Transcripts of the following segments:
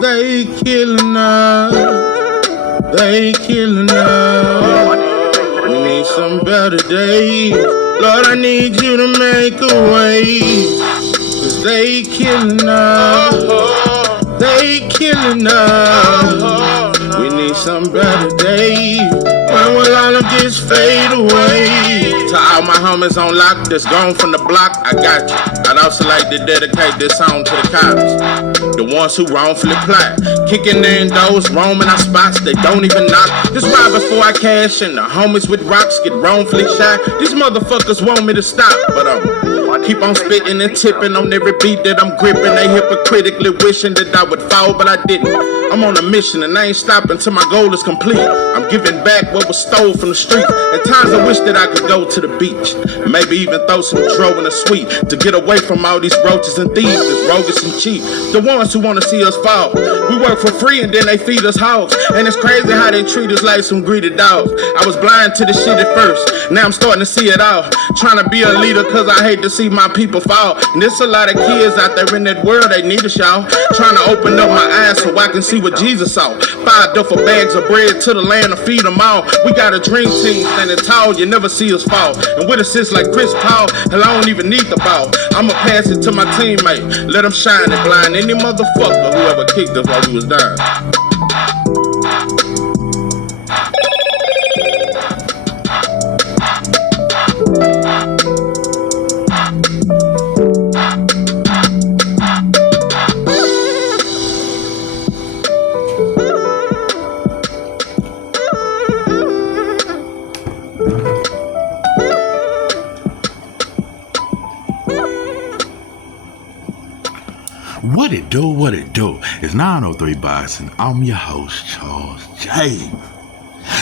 They killing us. They killing us. We need some better days. Lord, I need you to make a way. 'Cause they killing us. They killing us. We need some better days. When will all of this fade away? To all my homies on lock that's gone from the block, I got you. I'd also like to dedicate this song to the cops, the ones who wrongfully plot, kicking in doors, roaming our spots they don't even knock. Just right before I cash in, the homies with rocks get wrongfully shot. These motherfuckers want me to stop, but keep on spitting and tipping on every beat that I'm gripping. They hypocritically wishing that I would fall, but I didn't. I'm on a mission and I ain't stopping till my goal is complete. I'm giving back what was stole from the street. At times I wish that I could go to the beach, maybe even throw some dro in a suite, to get away from all these roaches and thieves that's roguish and cheap. The ones who want to see us fall. We work for free and then they feed us hogs, and it's crazy how they treat us like some greedy dogs. I was blind to the shit at first, now I'm starting to see it all. Trying to be a leader cause I hate to see my people fall. And there's a lot of kids out there in that world, they need us, y'all. Trying to open up my eyes so I can see what Jesus saw. 5 duffel bags of bread to the land to feed them all. We got a dream team standing tall, you never see us fall. And with assists like Chris Paul, hell I don't even need the ball. I'ma pass it to my teammate, let them shine and blind any motherfucker who ever kicked us while we was down. What it do? It's 903 Boxing. I'm your host, Charles J.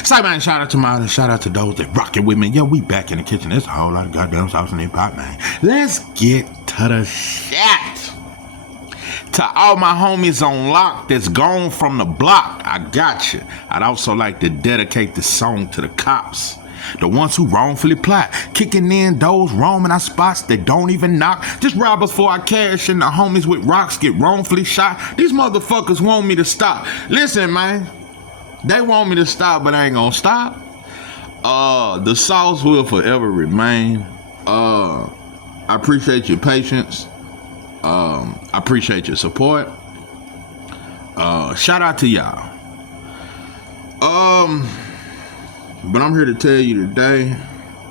Say, man, shout out to my audience, shout out to those that rockin' with me. Yo, we back in the kitchen. There's a whole lot of goddamn sauce in that pot, man. Let's get to the shit. To all my homies on lock that's gone from the block, I got you. I'd also like to dedicate this song to the cops, the ones who wrongfully plot, kicking in doors, roaming our spots that don't even knock. Just rob us for our cash and the homies with rocks get wrongfully shot. These motherfuckers want me to stop. Listen, man, they want me to stop, but I ain't gonna stop. The sauce will forever remain. I appreciate your patience. I appreciate your support. Shout out to y'all. But I'm here to tell you today,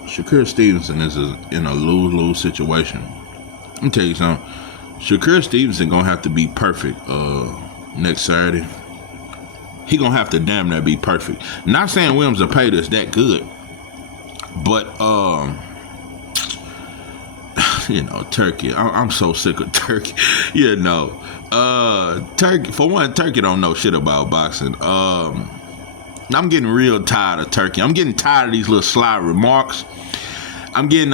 Shakur Stevenson is in a lose-lose situation. Let me tell you something. Shakur Stevenson gonna have to be perfect next Saturday. He gonna have to damn near be perfect. Not saying Williams will pay us that good, but you know, Turkey. I'm so sick of Turkey. You know, Turkey. For one, Turkey don't know shit about boxing. I'm getting real tired of Turkey. I'm getting tired of these little sly remarks. I'm getting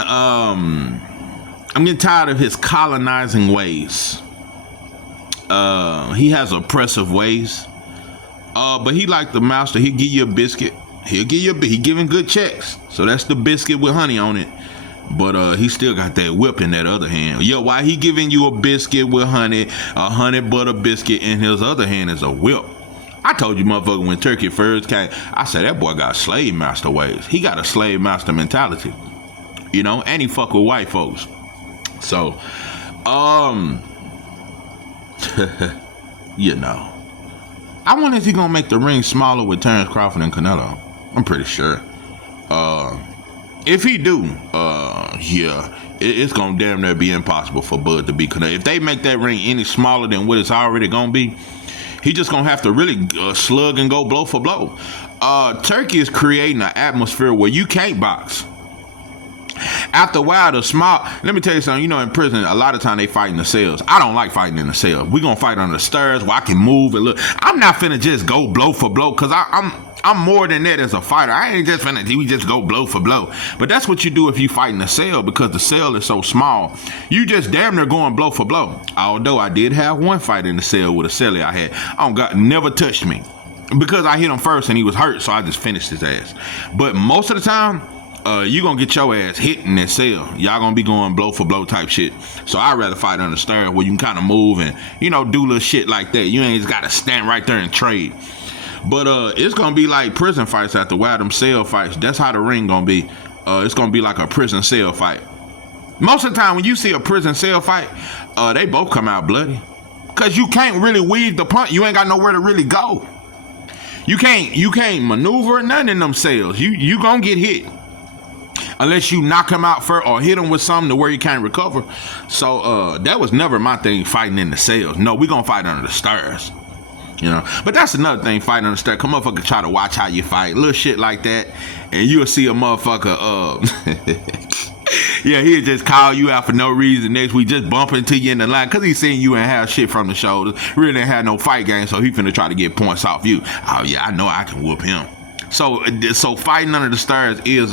tired of his colonizing ways. He has oppressive ways. But he like the master. He'll give you a biscuit. He giving good checks. So that's the biscuit with honey on it. But he still got that whip in that other hand. Yo, why he giving you a biscuit with honey, a honey butter biscuit, in his other hand is a whip? I told you, motherfucker, when Turkey first came, I said that boy got slave master ways. He got a slave master mentality, you know, and he fuck with white folks. So, you know, I wonder if he gonna make the ring smaller with Terrence Crawford and Canelo. I'm pretty sure. If he do, yeah, it's gonna damn near be impossible for Bud to beat Canelo. If they make that ring any smaller than what it's already gonna be, he just gonna have to really slug and go blow for blow. Turkey is creating an atmosphere where you can't box. After a while, the small. Let me tell you something. You know, in prison, a lot of time they fight in the cells. I don't like fighting in the cell. We gonna fight on the stairs where I can move and look. I'm not finna just go blow for blow, cause I'm more than that as a fighter. I ain't just finna we just go blow for blow. But that's what you do if you fight in a cell, because the cell is so small. You just damn near going blow for blow. Although I did have one fight in the cell with a cellie I had. Oh God, never touched me, because I hit him first and he was hurt, so I just finished his ass. But most of the time, you gonna get your ass hit in that cell. Y'all gonna be going blow for blow type shit. So I'd rather fight under the stairs where you can kind of move and, you know, do little shit like that. You ain't just gotta stand right there and trade. But it's gonna be like prison fights after a while, them cell fights. That's how the ring gonna be. It's gonna be like a prison cell fight. Most of the time when you see a prison cell fight, they both come out bloody. Cause you can't really weave the punch. You ain't got nowhere to really go. You can't maneuver nothing in them cells. You gonna get hit. Unless you knock him out first or hit him with something to where you can't recover. So that was never my thing, fighting in the cells. No, we gonna fight under the stairs. You know, but that's another thing, fighting on the stairs. Come motherfucker try to watch how you fight, little shit like that, and you'll see a motherfucker, yeah, he'll just call you out for no reason. Next week, just bump into you in the line, cause he seen you and have shit from the shoulders. Really ain't had no fight game, so he finna try to get points off you. Oh yeah, I know I can whoop him. So fighting under the stairs is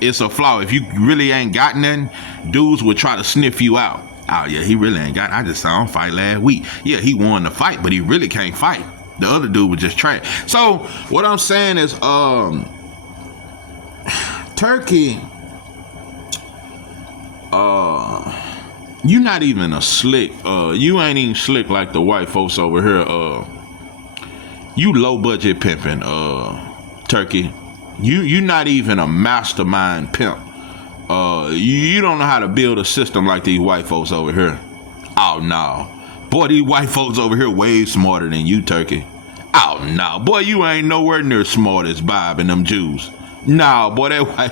it's a flaw. If you really ain't got nothing, dudes will try to sniff you out. Oh yeah, he really ain't got it. I just saw him fight last week. Yeah, he won the fight, but he really can't fight. The other dude was just trash. So what I'm saying is, Turkey, you not even a slick. You ain't even slick like the white folks over here. You low budget pimping, Turkey. You not even a mastermind pimp. You don't know how to build a system like these white folks over here. Oh no, boy, these white folks over here way smarter than you, Turkey. Oh no, boy, you ain't nowhere near smart as Bob and them Jews. No, boy, that white.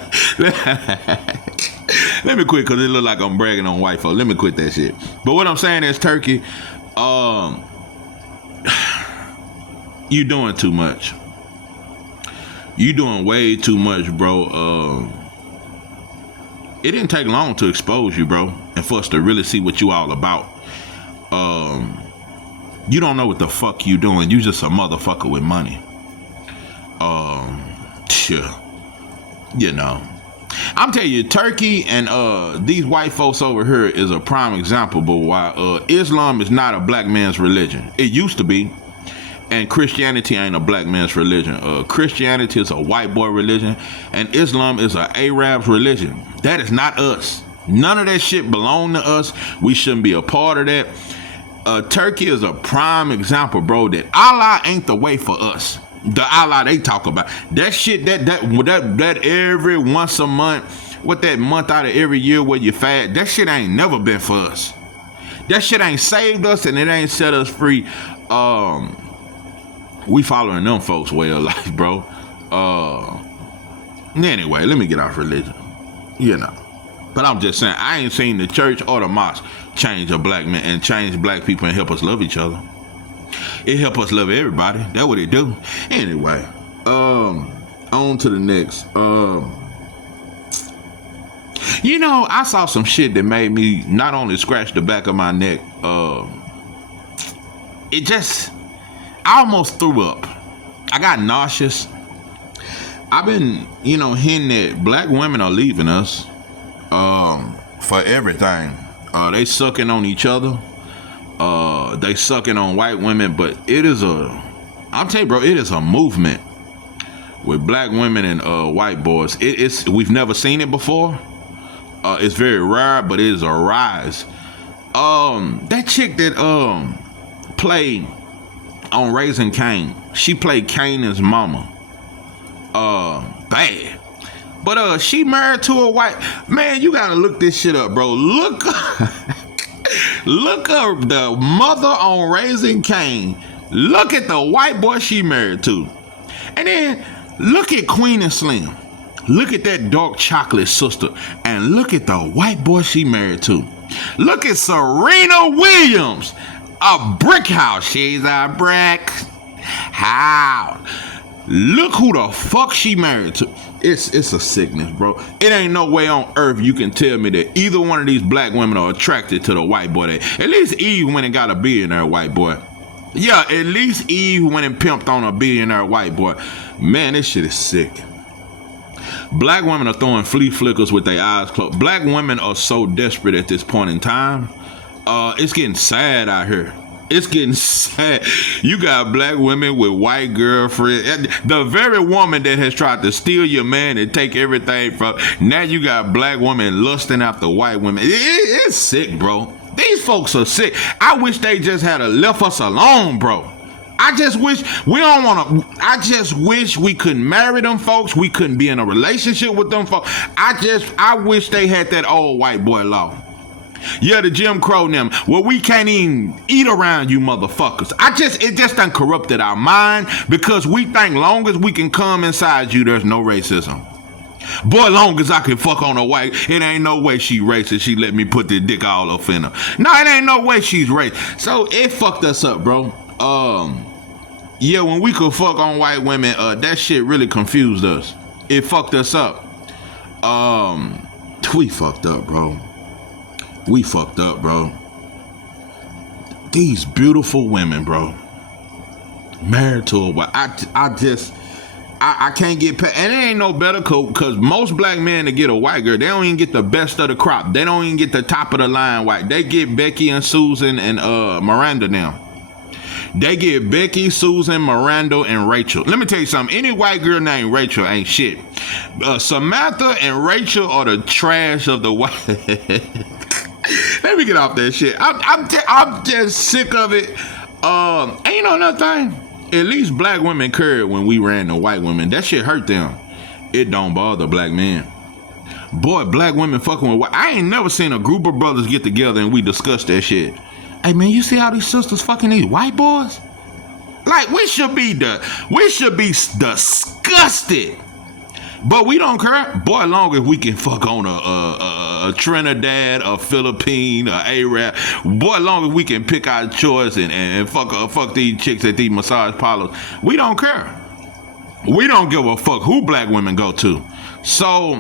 Let me quit, cause it look like I'm bragging on white folks. Let me quit that shit. But what I'm saying is, Turkey, you doing too much. You doing way too much, bro. It didn't take long to expose you, bro, and for us to really see what you all about. You don't know what the fuck you doing. You just a motherfucker with money. Sure. You know. I'm telling you, Turkey and these white folks over here is a prime example, but why Islam is not a black man's religion. It used to be. And Christianity ain't a black man's religion. Christianity is a white boy religion, and Islam is an Arab's religion. That is not us. None of that shit belong to us. We shouldn't be a part of that. Turkey is a prime example, bro, that Allah ain't the way for us. The Allah they talk about. That shit, that every once a month, what that month out of every year where you fast, that shit ain't never been for us. That shit ain't saved us, and it ain't set us free. We following them folks' way of life, bro. Anyway, let me get off religion. You know. But I'm just saying, I ain't seen the church or the mosque change a black man and change black people and help us love each other. It help us love everybody. That's what it do. Anyway, on to the next. You know, I saw some shit that made me not only scratch the back of my neck, I almost threw up. I got nauseous. I've been, hinting that black women are leaving us for everything. They sucking on each other. They sucking on white women, but I'm telling you, bro, it is a movement with black women and white boys. We've never seen it before. It's very rare, but it is a rise. That chick that played on Raising Cain, she played Kanan's mama. Bad. But she married to a white man. You gotta look this shit up, bro. Look up the mother on Raising Cain. Look at the white boy she married to. And then look at Queen and Slim. Look at that dark chocolate sister. And look at the white boy she married to. Look at Serena Williams. A brick house. She's a brick house. Look who the fuck she married to. It's a sickness, bro. It ain't no way on earth you can tell me that either one of these black women are attracted to the white boy. At least Eve went and got a billionaire white boy. Yeah, at least Eve went and pimped on a billionaire white boy. Man, this shit is sick. Black women are throwing flea flickers with their eyes closed. Black women are so desperate at this point in time. It's getting sad out here. It's getting sad. You got black women with white girlfriends. The very woman that has tried to steal your man and take everything from. Now you got black women lusting after white women. It's sick, bro. These folks are sick. I wish they just had left us alone, bro. I just wish I just wish we couldn't marry them folks. We couldn't be in a relationship with them folks. I wish they had that old white boy law. Yeah, the Jim Crow them. Well, we can't even eat around you motherfuckers. It just done corrupted our mind because we think long as we can come inside you, there's no racism. Boy, long as I can fuck on a white, it ain't no way she racist. She let me put the dick all up in her. No, it ain't no way she's racist. So it fucked us up, bro. Yeah, when we could fuck on white women, that shit really confused us. It fucked us up. We fucked up, bro. We fucked up, bro. These beautiful women, bro. Married to a white. I can't get past. And it ain't no better because most black men that get a white girl, they don't even get the best of the crop. They don't even get the top of the line white. They get Becky and Susan and Miranda now. They get Becky, Susan, Miranda, and Rachel. Let me tell you something. Any white girl named Rachel ain't shit. Samantha and Rachel are the trash of the white. Let me get off that shit. I'm just sick of it. And you know another thing? At least black women cared when we ran to white women. That shit hurt them. It don't bother black men. Boy, black women fucking with white. I ain't never seen a group of brothers get together and we discuss that shit. Hey man, you see how these sisters fucking these white boys? Like we should be disgusted. But we don't care. Boy, long as we can fuck on a Trinidad, a Philippine, a Arab. Boy, long as we can pick our choice and fuck these chicks at these massage parlors. We don't care. We don't give a fuck who black women go to. So,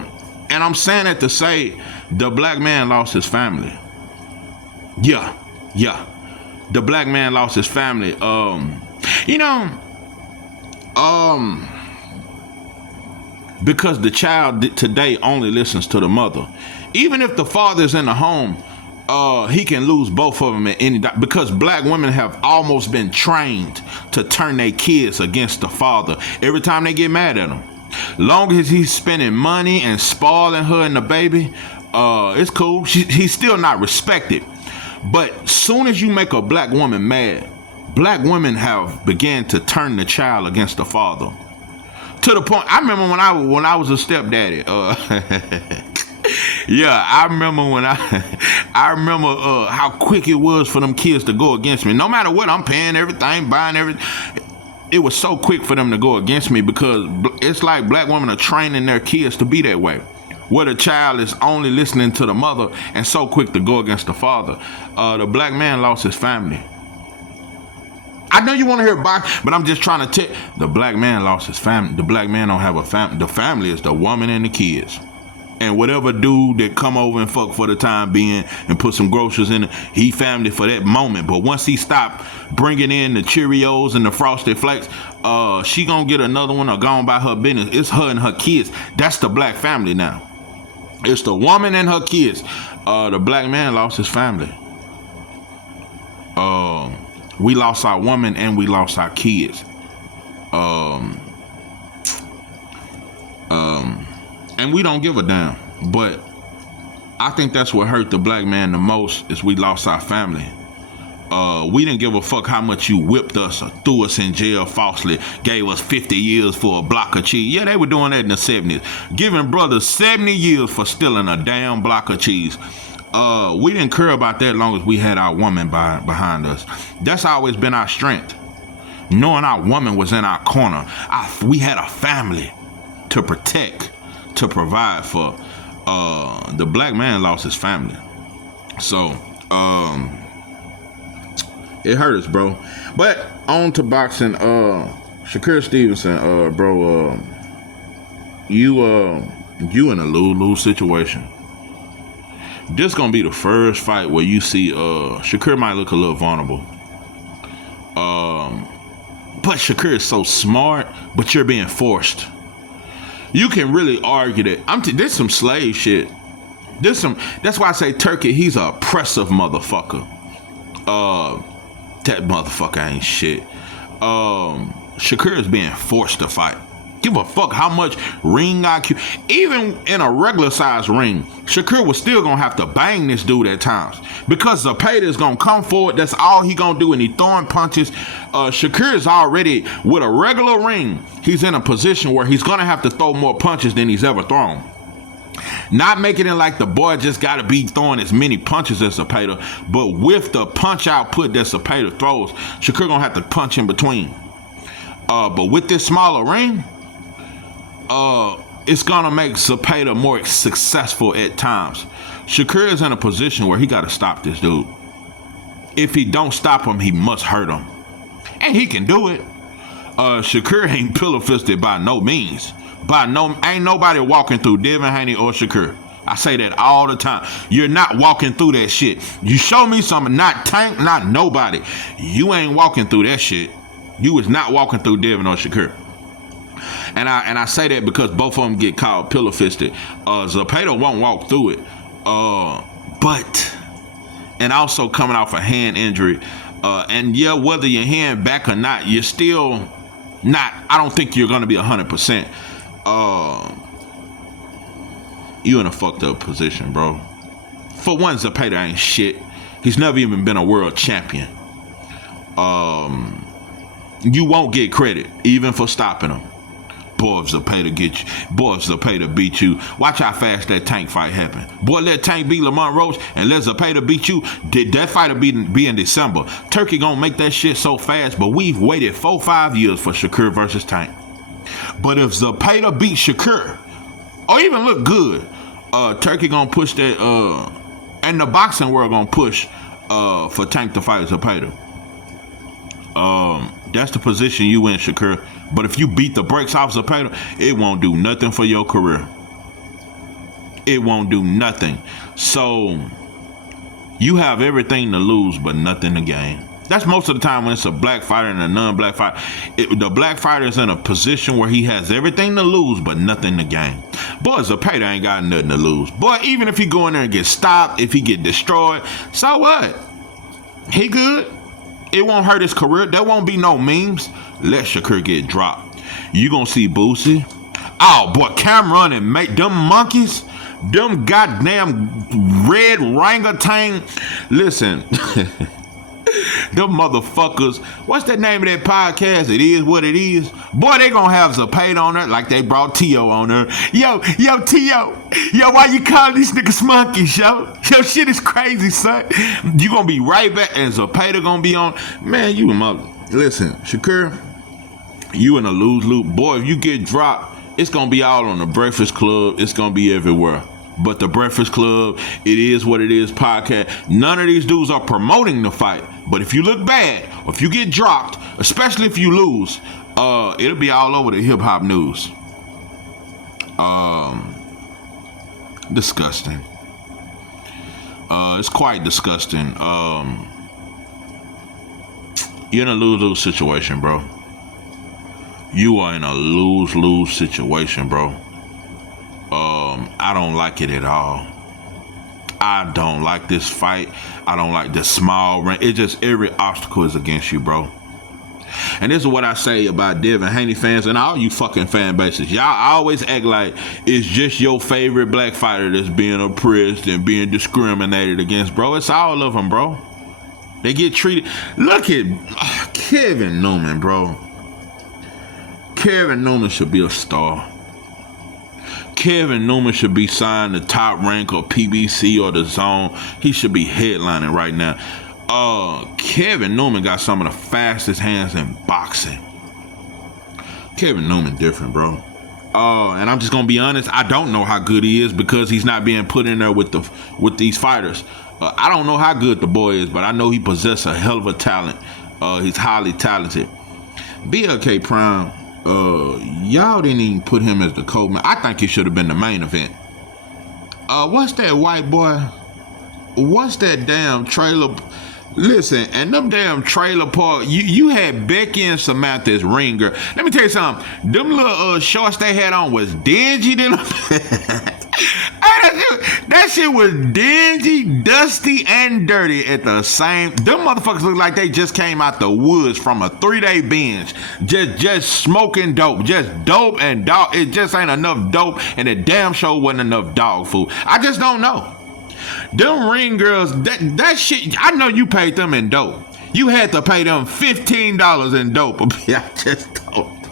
and I'm saying that to say the black man lost his family. Yeah. The black man lost his family. Because the child today only listens to the mother. Even if the father's in the home, he can lose both of them at any time. Because black women have almost been trained to turn their kids against the father every time they get mad at him. Long as he's spending money and spoiling her and the baby, it's cool. He's still not respected. But soon as you make a black woman mad, black women have began to turn the child against the father. To the point, I remember when I was a stepdaddy. Yeah, I remember how quick it was for them kids to go against me. No matter what, I'm paying everything, buying everything. It was so quick for them to go against me because it's like black women are training their kids to be that way. Where the child is only listening to the mother and so quick to go against the father. The black man lost his family. I know you want to hear about, but I'm just trying to tell. The black man lost his family. The black man don't have a family. The family is the woman and the kids. And whatever dude that come over and fuck for the time being and put some groceries in it, he family for that moment. But once he stop bringing in the Cheerios and the Frosted Flakes, she gonna get another one or go on by her business. It's her and her kids. That's the black family now. It's the woman and her kids. The black man lost his family. We lost our woman and we lost our kids. And we don't give a damn. But I think that's what hurt the black man the most is we lost our family. We didn't give a fuck how much you whipped us or threw us in jail falsely, gave us 50 years for a block of cheese. Yeah, they were doing that in the 70s. Giving brothers 70 years for stealing a damn block of cheese. We didn't care about that as long as we had our woman behind us. That's always been our strength. Knowing our woman was in our corner. We had a family to protect, to provide for. The black man lost his family. So, it hurt us, bro. But on to boxing. Shakur Stevenson, bro, you in a lose-lose situation. This gonna be the first fight where you see Shakur might look a little vulnerable. But Shakur is so smart, but you're being forced. You can really argue that this some slave shit. That's why I say Turkey, he's a oppressive motherfucker. That motherfucker ain't shit. Shakur is being forced to fight. Give a fuck how much ring IQ. Even in a regular size ring, Shakur was still gonna have to bang this dude at times. Because Zepeda is gonna come forward, that's all he gonna do, and he throwing punches. Shakur is already, with a regular ring, he's in a position where he's gonna have to throw more punches than he's ever thrown. Not making it like the boy just gotta be throwing as many punches as Zepeda, but with the punch output that Zepeda throws, Shakur gonna have to punch in between. But with this smaller ring, it's gonna make Zepeda more successful at times. Shakur is in a position where he gotta stop this dude. If he don't stop him, he must hurt him. And he can do it. Shakur ain't pillow fisted by no means. Ain't nobody walking through Devin Haney or Shakur. I say that all the time. You're not walking through that shit. You show me something, not Tank, not nobody. You ain't walking through that shit. You was not walking through Devin or Shakur. And I say that because both of them get called pillow fisted. Zepeda won't walk through it. And also coming off a hand injury. And yeah, whether your hand back or not, you're still not, I don't think you're gonna be 100%. You in a fucked up position, bro. For one, Zepeda ain't shit. He's never even been a world champion. You won't get credit, even for stopping him. Boy, if Zepeda beat you, watch how fast that Tank fight happened. Boy, let Tank beat Lamont Roach and let Zepeda beat you. That fight will be in December. Turkey gonna make that shit so fast, but we've waited 4-5 years for Shakur versus Tank. But if Zepeda beat Shakur, or even look good, Turkey gonna push that, and the boxing world gonna push for Tank to fight Zepeda. That's the position you in, Shakur. But if you beat the brakes off Zepeda, it won't do nothing for your career. It won't do nothing. So you have everything to lose, but nothing to gain. That's most of the time when it's a black fighter and a non-black fighter. The black fighter is in a position where he has everything to lose, but nothing to gain. Boy, Zepeda ain't got nothing to lose. Boy, even if he go in there and get stopped, if he get destroyed, so what? He good. It won't hurt his career. There won't be no memes. Let Shakur get dropped. You gonna see Boosie. Oh boy, Cameron and make them monkeys, them goddamn red orangutan. Listen, them motherfuckers. What's the name of that podcast? It Is What It Is. Boy, they gonna have Zepeda on there like they brought T.O. on there. Yo, T.O. Yo, why you calling these niggas monkeys, yo? Yo, shit is crazy, son. You gonna be right back and Zepeda gonna be on. Man, you a mother. Listen, Shakur, you in a lose-lose. Boy, if you get dropped, it's gonna be all on the Breakfast Club. It's gonna be everywhere. But the Breakfast Club, It Is What It Is podcast, none of these dudes are promoting the fight. But if you look bad, or if you get dropped, especially if you lose, it'll be all over the hip-hop news. Disgusting. It's quite disgusting. You're in a lose-lose situation, bro. You are in a lose-lose situation, bro. I don't like it at all. I don't like this fight. I don't like this small ring. It just, every obstacle is against you, bro. And this is what I say about Devin Haney fans and all you fucking fan bases. Y'all always act like it's just your favorite black fighter that's being oppressed and being discriminated against, bro. It's all of them, bro. They get treated. Look at Kevin Newman, bro. Kevin Newman should be a star. Kevin Newman should be signed to Top Rank or PBC or The Zone. He should be headlining right now. Kevin Newman got some of the fastest hands in boxing. Kevin Newman different, bro. And I'm just gonna be honest, I don't know how good he is because he's not being put in there with these fighters. I don't know how good the boy is, but I know he possesses a hell of a talent. He's highly talented. BLK Prime, y'all didn't even put him as the co-main. I think he should have been the main event. What's that white boy? What's that damn trailer? Listen, and them damn trailer park, you had Becky and Samantha as ringer. Let me tell you something. Them little shorts they had on was dingy than them That shit was dingy, dusty, and dirty at the same. Them motherfuckers look like they just came out the woods from a 3-day binge. Just smoking dope. Just dope and dog. It just ain't enough dope, and it damn sure wasn't enough dog food. I just don't know. Them ring girls, that shit, I know you paid them in dope. You had to pay them $15 in dope. I just don't.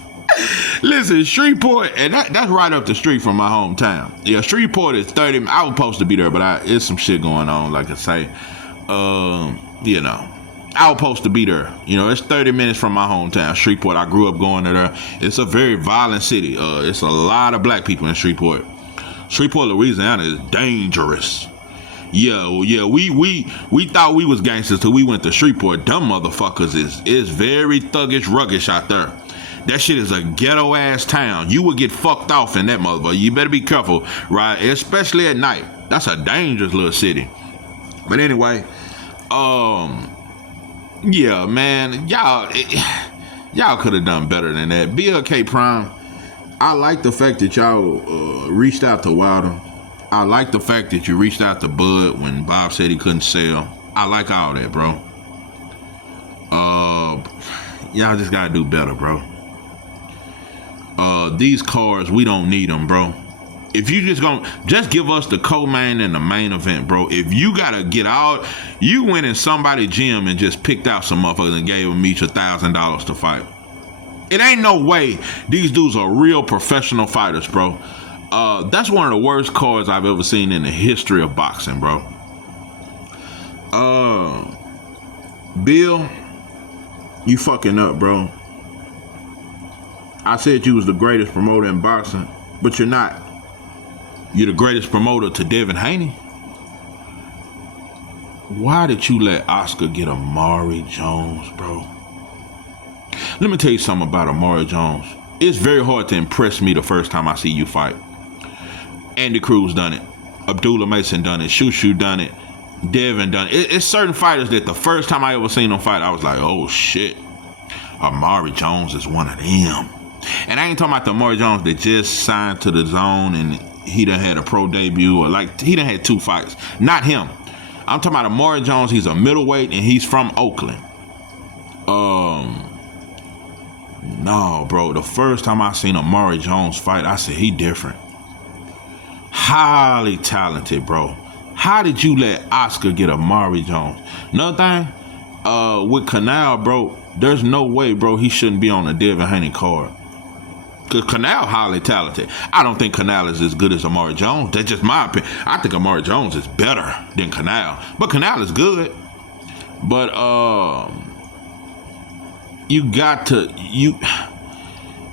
Listen, Shreveport, and that's right up the street from my hometown. Yeah, Shreveport is 30. I was supposed to be there, but it's some shit going on, like I say. You know, I was supposed to be there. You know, it's 30 minutes from my hometown, Shreveport. I grew up going to there. It's a very violent city. It's a lot of black people in Shreveport. Shreveport, Louisiana is dangerous. Yeah, we thought we was gangsters till we went to Shreveport. Dumb motherfuckers is very thuggish, ruggish out there. That shit is a ghetto ass town. You will get fucked off in that motherfucker. You better be careful, right? Especially at night. That's a dangerous little city. But anyway, yeah, man, y'all could have done better than that. BLK Prime, I like the fact that y'all reached out to Wilder. I like the fact that you reached out to Bud when Bob said he couldn't sell. I like all that, bro. Y'all just gotta do better, bro. These cards, we don't need them, bro. If you just give us the co-main and the main event, bro. If you gotta get out, you went in somebody's gym and just picked out some motherfuckers and gave them each $1,000 to fight. It ain't no way these dudes are real professional fighters, bro. That's one of the worst cards I've ever seen in the history of boxing, bro. Bill, you fucking up, bro. I said you was the greatest promoter in boxing, but you're not. You're the greatest promoter to Devin Haney. Why did you let Oscar get Amari Jones, bro? Let me tell you something about Amari Jones. It's very hard to impress me the first time I see you fight. Andy Cruz done it. Abdullah Mason done it. Shushu done it. Devin done it. It's certain fighters that the first time I ever seen them fight, I was like, oh shit. Amari Jones is one of them. And I ain't talking about the Amari Jones that just signed to the zone and he done had a pro debut, or like he done had 2 fights. Not him. I'm talking about Amari Jones. He's a middleweight and he's from Oakland. No, bro. The first time I seen Amari Jones fight, I said he different. Highly talented, bro. How did you let Oscar get Amari Jones? Another thing, with Canal, bro, there's no way, bro, he shouldn't be on the Devin Haney card. Because Canal highly talented. I don't think Canal is as good as Amari Jones. That's just my opinion. I think Amari Jones is better than Canal. But Canal is good. But you got to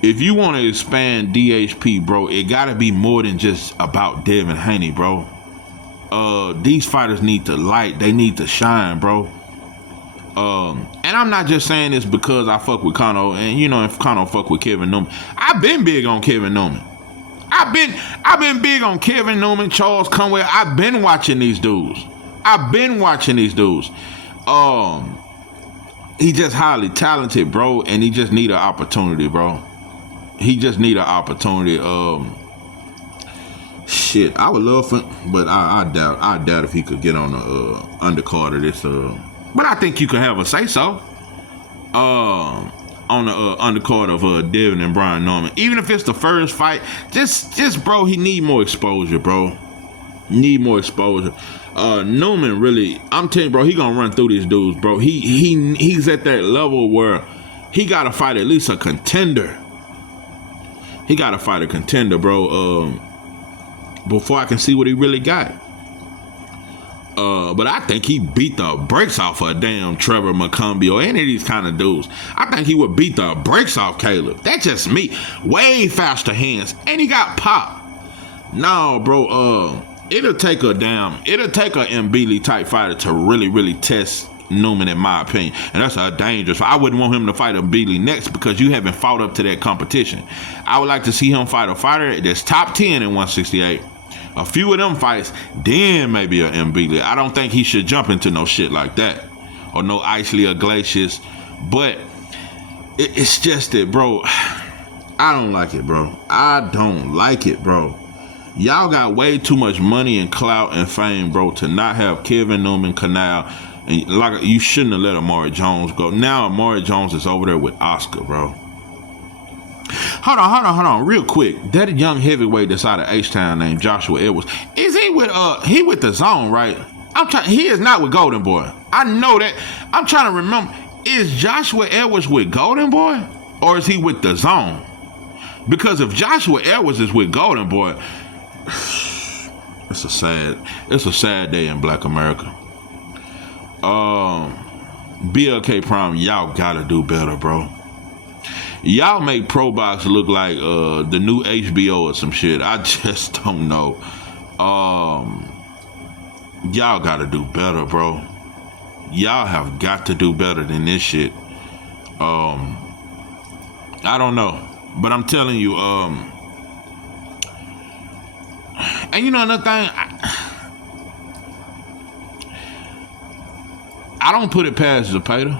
if you want to expand DHP, bro, it got to be more than just about Devin Haney, bro. These fighters need to light. They need to shine, bro. And I'm not just saying this because I fuck with Kano, and you know, if Kano fuck with Kevin Newman, I've been big on Kevin Newman. I've been big on Kevin Newman, Charles Conway. I've been watching these dudes. He just highly talented, bro, and he just need an opportunity, bro. Shit, I would love for, but I doubt if he could get on the undercard of this. But I think you could have a say so on the undercard of Devin and Brian Norman. Even if it's the first fight, just bro, he need more exposure, bro. Newman really, I'm telling you, bro, he gonna run through these dudes, bro. He's at that level where he gotta fight at least a contender. He gotta fight a contender, bro. Before I can see what he really got. But I think he beat the brakes off of damn Trevor McCumbie or any of these kind of dudes. I think he would beat the brakes off Caleb. That's just me. Way faster hands. And he got pop. No, bro, it'll take a Mbili type fighter to really, really test Newman, in my opinion. And that's a dangerous. I wouldn't want him to fight Mbili next because you haven't fought up to that competition. I would like to see him fight a fighter that's top 10 in 168. A few of them fights, then maybe a Mbili. I don't think he should jump into no shit like that. Or no Isley or Glaciers. But it's just that, bro, I don't like it, bro. Y'all got way too much money and clout and fame, bro, to not have Kevin Newman, Canal, and like you shouldn't have let Amari Jones go. Now Amari Jones is over there with Oscar, bro. Hold on, real quick. That young heavyweight that's out of H-Town named Joshua Edwards. Is he with the Zone, right? He is not with Golden Boy. I know that. I'm trying to remember. Is Joshua Edwards with Golden Boy? Or is he with the Zone? Because if Joshua Edwards is with Golden Boy, it's a sad day in Black America. BLK Prime, y'all gotta do better, bro. Y'all make Pro Box look like the new HBO or some shit. I just don't know. Y'all gotta do better, bro. Y'all have got to do better than this shit. I don't know, but I'm telling you. And you know another thing, I don't put it past Zepeda.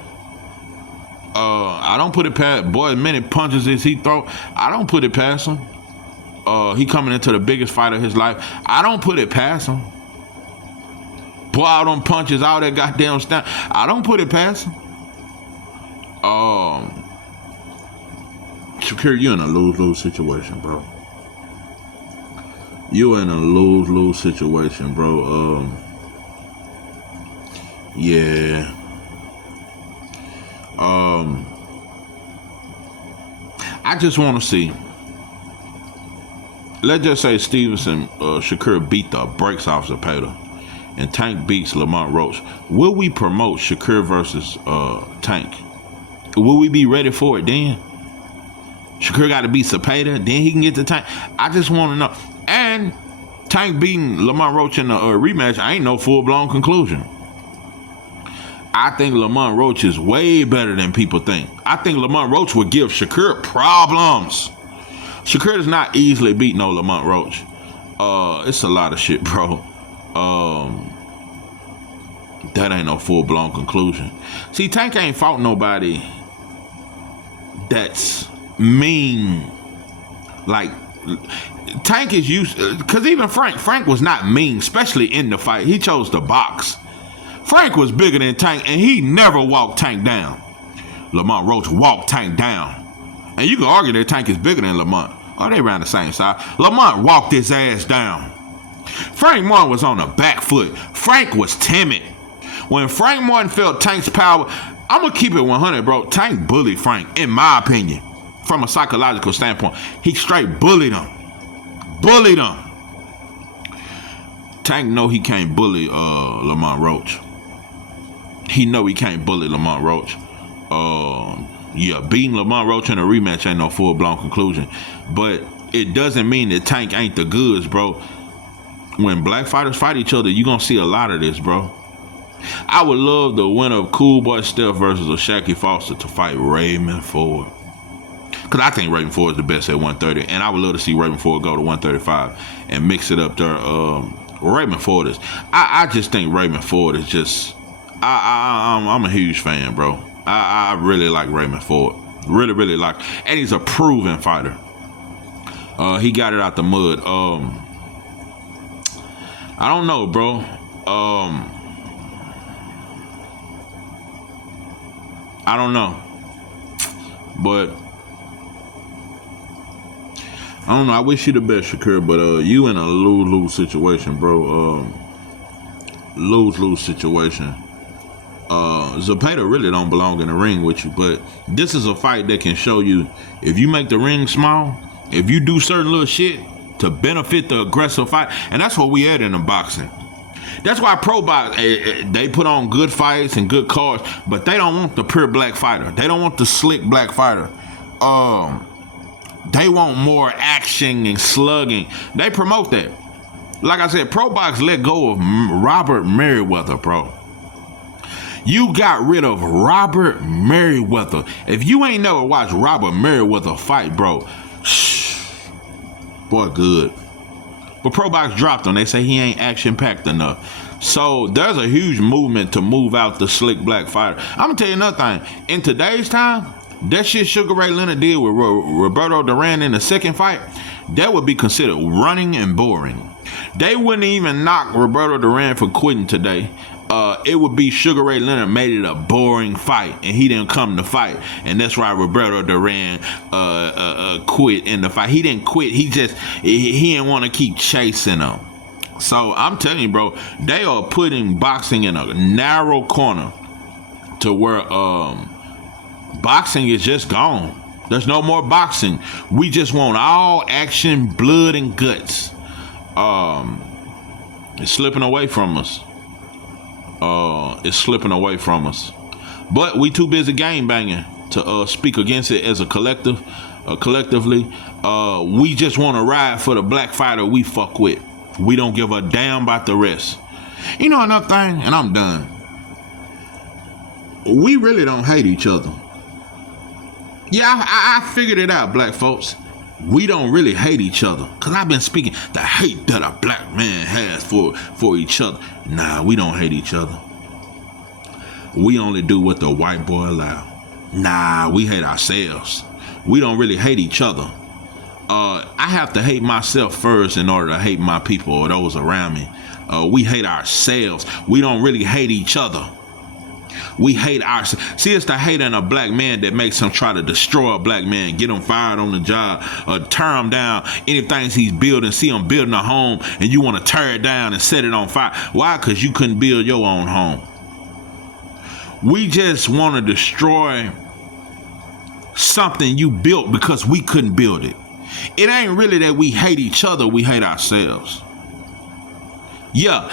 I don't put it past, boy, as many punches as he throw, I don't put it past him. He coming into the biggest fight of his life. I don't put it past him. Boy, all them punches, all that goddamn stuff, I don't put it past him. Shakur, you in a lose-lose situation, bro. You in a lose-lose situation, bro. Yeah. I just want to see. Let's just say Stevenson, Shakur beat the brakes off Zepeda, and Tank beats Lamont Roach. Will we promote Shakur versus Tank? Will we be ready for it then? Shakur got to beat Zepeda, then he can get the Tank. I just want to know. And Tank beating Lamont Roach in the rematch, I ain't no full-blown conclusion. I think Lamont Roach is way better than people think. I think Lamont Roach would give Shakur problems. Shakur does not easily beat no Lamont Roach. It's a lot of shit, bro. That ain't no full-blown conclusion. See, Tank ain't fought nobody that's mean. Like, Tank is used, because even Frank was not mean, especially in the fight. He chose to box. Frank was bigger than Tank, and he never walked Tank down. Lamont Roach walked Tank down. And you can argue that Tank is bigger than Lamont. Oh, they around the same side. Lamont walked his ass down. Frank Martin was on the back foot. Frank was timid. When Frank Martin felt Tank's power, I'm going to keep it 100, bro. Tank bullied Frank, in my opinion. From a psychological standpoint, he straight bullied him. Bullied him. Tank know he can't bully Lamont Roach. He know he can't bully Lamont Roach. Yeah, beating Lamont Roach in a rematch ain't no full-blown conclusion. But it doesn't mean that Tank ain't the goods, bro. When black fighters fight each other, you gonna see a lot of this, bro. I would love the winner of Cool Boy Steph versus Shakur Foster to fight Raymond Ford. Because I think Raymond Ford is the best at 130. And I would love to see Raymond Ford go to 135 and mix it up there. Raymond Ford is... I just think Raymond Ford is just... I'm a huge fan, bro. I really like Raymond Ford. Really, really like. And he's a proven fighter. He got it out the mud. I don't know, bro. I don't know. But I don't know. I wish you the best, Shakur, but you in a lose-lose situation, bro. Lose-lose situation. Zepeda really don't belong in the ring with you, but this is a fight that can show you if you make the ring small, if you do certain little shit to benefit the aggressive fight, and that's what we had in the boxing. That's why Pro Box, they put on good fights and good cards, but they don't want the pure black fighter. They don't want the slick black fighter. They want more action and slugging. They promote that. Like I said, Pro Box let go of Robert Merriweather, bro. You got rid of Robert Merriweather. If you ain't never watched Robert Merriweather fight, bro, boy, good. But Pro Box dropped him. They say he ain't action-packed enough. So there's a huge movement to move out the slick black fighter. I'm going to tell you another thing. In today's time, that shit Sugar Ray Leonard did with Roberto Duran in the second fight, that would be considered running and boring. They wouldn't even knock Roberto Duran for quitting today. It would be Sugar Ray Leonard made it a boring fight, and he didn't come to fight, and that's why Roberto Duran quit in the fight. He didn't quit. He didn't want to keep chasing them. So I'm telling you, bro, they are putting boxing in a narrow corner to where boxing is just gone. There's no more boxing. We just want all action, blood, and guts. It's slipping away from us. It's slipping away from us. But we too busy game banging to speak against it as a collective. Collectively, we just want to ride for the black fighter we fuck with. We don't give a damn about the rest. You know another thing, and I'm done. We really don't hate each other. Yeah, I figured it out, black folks. We don't really hate each other. Because I've been speaking the hate that a black man has for each other. Nah, we don't hate each other. We only do what the white boy allow. Nah, we hate ourselves. We don't really hate each other. I have to hate myself first in order to hate my people or those around me. We hate ourselves. We don't really hate each other. We hate ourselves. See, it's the hate in a black man that makes him try to destroy a black man, get him fired on the job, tear him down. Anything he's building, see him building a home, and you want to tear it down and set it on fire. Why? Because you couldn't build your own home. We just want to destroy something you built because we couldn't build it. It ain't really that we hate each other, we hate ourselves. Yeah,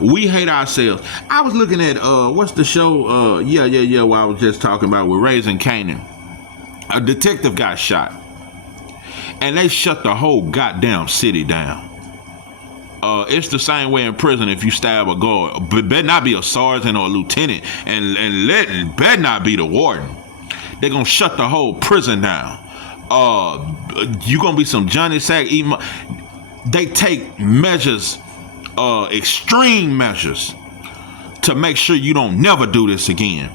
we hate ourselves. I was looking at, what's the show? What I was just talking about with Raising Kanan. A detective got shot. And they shut the whole goddamn city down. It's the same way in prison if you stab a guard. But better not be a sergeant or a lieutenant. And better not be the warden. They're going to shut the whole prison down. You going to be some Johnny Sack eating. They take measures, extreme measures, to make sure you don't never do this again.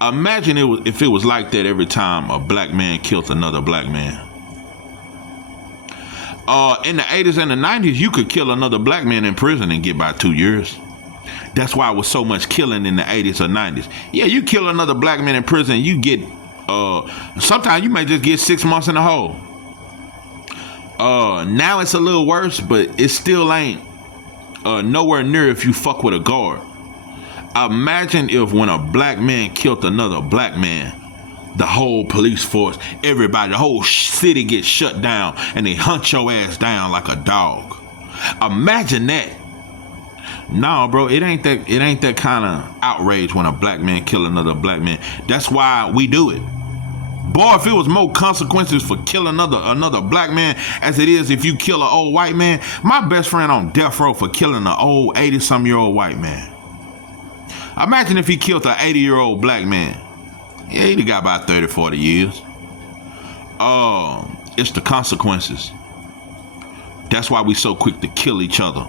Imagine if it was like that every time a black man killed another black man. In the 80s and the 90s, you could kill another black man in prison and get by 2 years. That's why it was so much killing in the 80s or 90s. Yeah, you kill another black man in prison, you get, sometimes you may just get 6 months in the hole. Now it's a little worse, but it still ain't nowhere near if you fuck with a guard. Imagine if when a black man killed another black man, the whole police force, everybody, the whole city gets shut down and they hunt your ass down like a dog. Imagine that. No, bro, it ain't that kind of outrage when a black man kill another black man. That's why we do it. Boy, if it was more consequences for killing another black man as it is if you kill an old white man, my best friend on death row for killing an old 80-some-year-old white man. Imagine if he killed an 80-year-old black man. Yeah, he'd have got about 30, 40 years. It's the consequences. That's why we so quick to kill each other.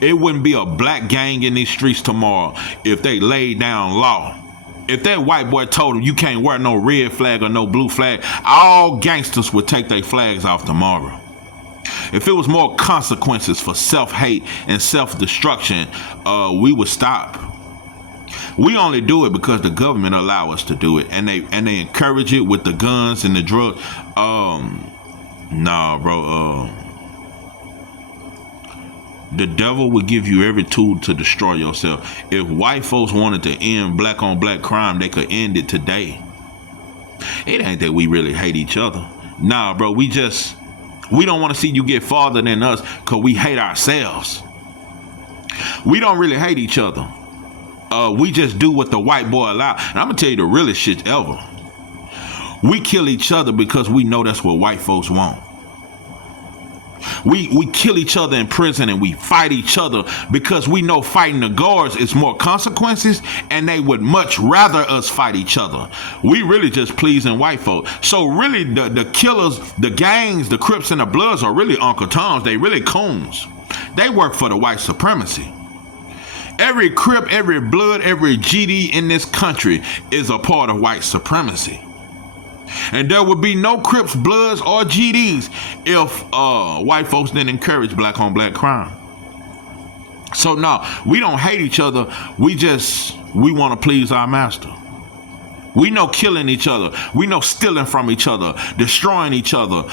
It wouldn't be a black gang in these streets tomorrow if they laid down law. If that white boy told him you can't wear no red flag or no blue flag, all gangsters would take their flags off tomorrow. If it was more consequences for self-hate and self-destruction, we would stop. We only do it because the government allow us to do it, and they encourage it with the guns and the drugs. Nah, bro. The devil would give you every tool to destroy yourself. If white folks wanted to end black on black crime, they could end it today. It ain't that we really hate each other. Nah, bro, we don't want to see you get farther than us because we hate ourselves. We don't really hate each other. We just do what the white boy allowed. And I'm going to tell you the realest shit ever. We kill each other because we know that's what white folks want. We kill each other in prison and we fight each other because we know fighting the guards is more consequences and they would much rather us fight each other. We really just pleasing white folk. So really the killers, the gangs, the Crips and the Bloods are really Uncle Toms. They really coons. They work for the white supremacy. Every Crip, every Blood, every GD in this country is a part of white supremacy. And there would be no Crips, Bloods, or GDs if white folks didn't encourage black on black crime. So no, we don't hate each other. We want to please our master. We know killing each other. We know stealing from each other, destroying each other,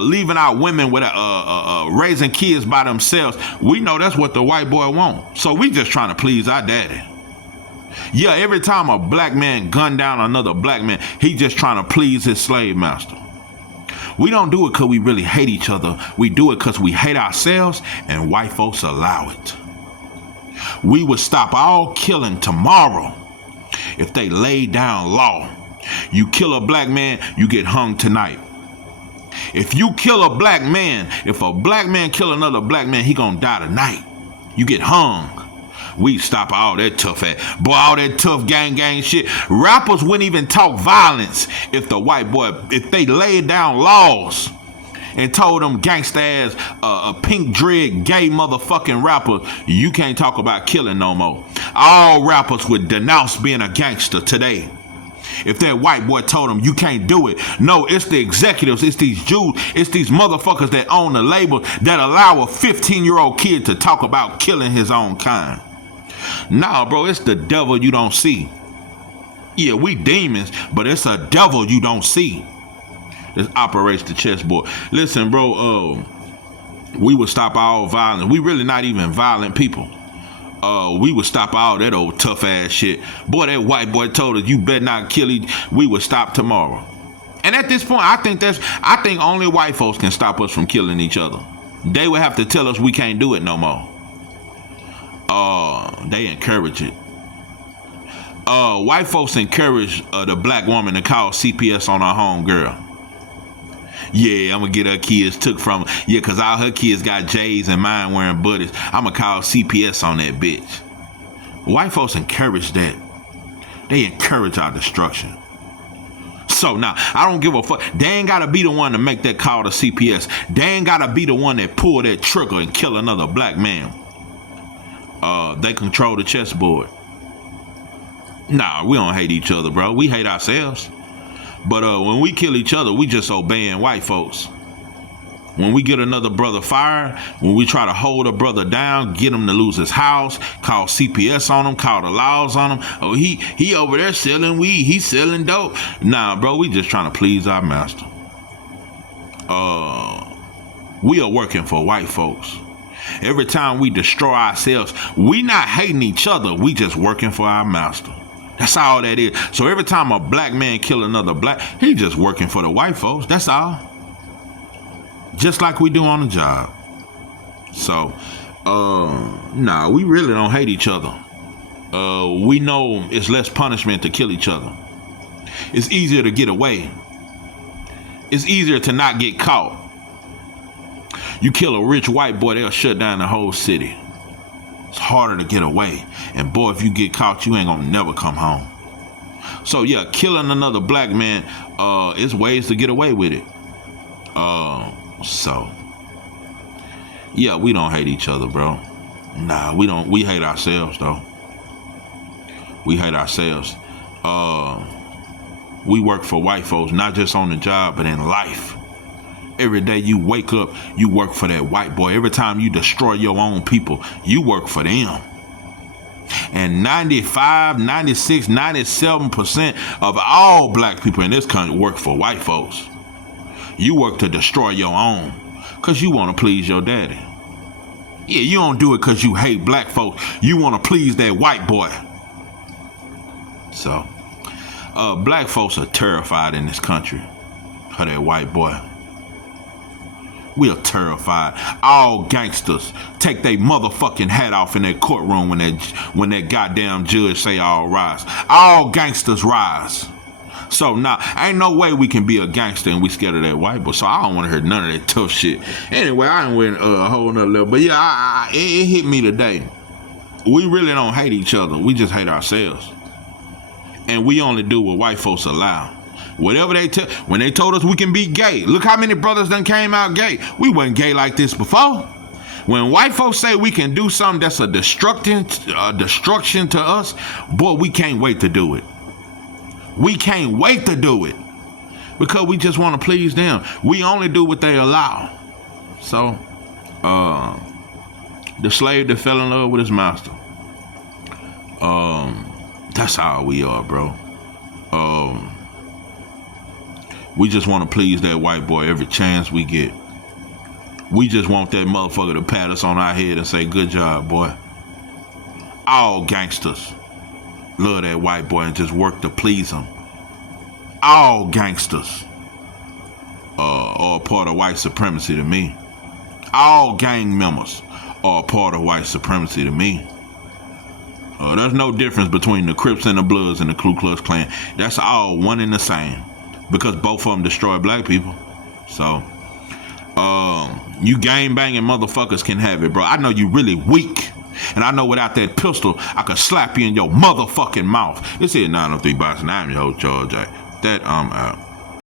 leaving our women with raising kids by themselves. We know that's what the white boy want. So we just trying to please our daddy. Yeah, every time a black man gun down another black man, he just trying to please his slave master. We don't do it because we really hate each other. We do it because we hate ourselves and white folks allow it. We would stop all killing tomorrow if they laid down law. You kill a black man, you get hung tonight. If you kill a black man, if a black man kill another black man, he gonna die tonight. You get hung. We stop all that tough all that tough gang shit. Rappers wouldn't even talk violence if the white boy, if they laid down laws and told them gangsta ass, a pink dread, gay motherfucking rapper, you can't talk about killing no more. All rappers would denounce being a gangster today. If that white boy told them you can't do it. No, it's the executives, it's these Jews, it's these motherfuckers that own the label that allow a 15-year-old kid to talk about killing his own kind. Nah, bro, it's the devil you don't see. Yeah, we demons, but it's a devil you don't see. This operates the chessboard. Listen, bro, we would stop all violence. We really not even violent people. We would stop all that old tough ass shit. Boy, that white boy told us you better not kill each. We would stop tomorrow. And at this point, I think only white folks can stop us from killing each other. They would have to tell us we can't do it no more. They encourage it. White folks encourage the black woman to call CPS on her home girl. Yeah, I'm gonna get her kids took from her. Yeah, cause all her kids got J's and mine wearing buddies. I'm gonna call CPS on that bitch. White folks encourage that. They encourage our destruction. So now, I don't give a fuck. They ain't gotta be the one to make that call to CPS. They ain't gotta be the one that pull that trigger and kill another black man. They control the chessboard. Nah, we don't hate each other, bro. We hate ourselves. But when we kill each other, we just obeying white folks. When we get another brother fired, when we try to hold a brother down, get him to lose his house, call CPS on him, call the laws on him. Oh, he over there selling weed, he selling dope. Nah, bro, we just trying to please our master. We are working for white folks. Every time we destroy ourselves, we not hating each other, we just working for our master. That's all that is. So every time a black man kill another black, he just working for the white folks. That's all. Just like we do on the job. So, nah, we really don't hate each other. We know it's less punishment to kill each other. It's easier to get away. It's easier to not get caught. You kill a rich white boy, they'll shut down the whole city. It's harder to get away. And boy, if you get caught, you ain't gonna never come home. So yeah, killing another black man, is ways to get away with it. So yeah, we don't hate each other, bro. Nah, we don't. We hate ourselves, though. We hate ourselves. We work for white folks, not just on the job, but in life. Every day you wake up, you work for that white boy. Every time you destroy your own people, you work for them. And 95, 96, 97% of all black people in this country work for white folks. You work to destroy your own because you want to please your daddy. Yeah, you don't do it because you hate black folks. You want to please that white boy. So, black folks are terrified in this country of that white boy. We are terrified. All gangsters take their motherfucking hat off in that courtroom when that goddamn judge say all rise. All gangsters rise. So now, ain't no way we can be a gangster and we scared of that white boy. So I don't want to hear none of that tough shit. Anyway, I ain't went a whole nother level. But yeah, it hit me today. We really don't hate each other. We just hate ourselves. And we only do what white folks allow. Whatever they tell, when they told us we can be gay, look how many brothers done came out gay. We wasn't gay like this before. When white folks say we can do something that's a destruction to us, boy, we can't wait to do it. We can't wait to do it. because we just want to please them. We only do what they allow. So, the slave that fell in love with his master. That's how we are, bro. We just want to please that white boy every chance we get. We just want that motherfucker to pat us on our head and say, good job, boy. All gangsters love that white boy and just work to please him. All gangsters are a part of white supremacy to me. All gang members are a part of white supremacy to me. There's no difference between the Crips and the Bloods and the Ku Klux Klan. That's all one and the same, because both of them destroy black people. So, you gang banging motherfuckers can have it, bro. I know you really weak, and I know without that pistol, I could slap you in your motherfucking mouth. This is 903 Boxing. I'm your host, Charles J. That I'm out.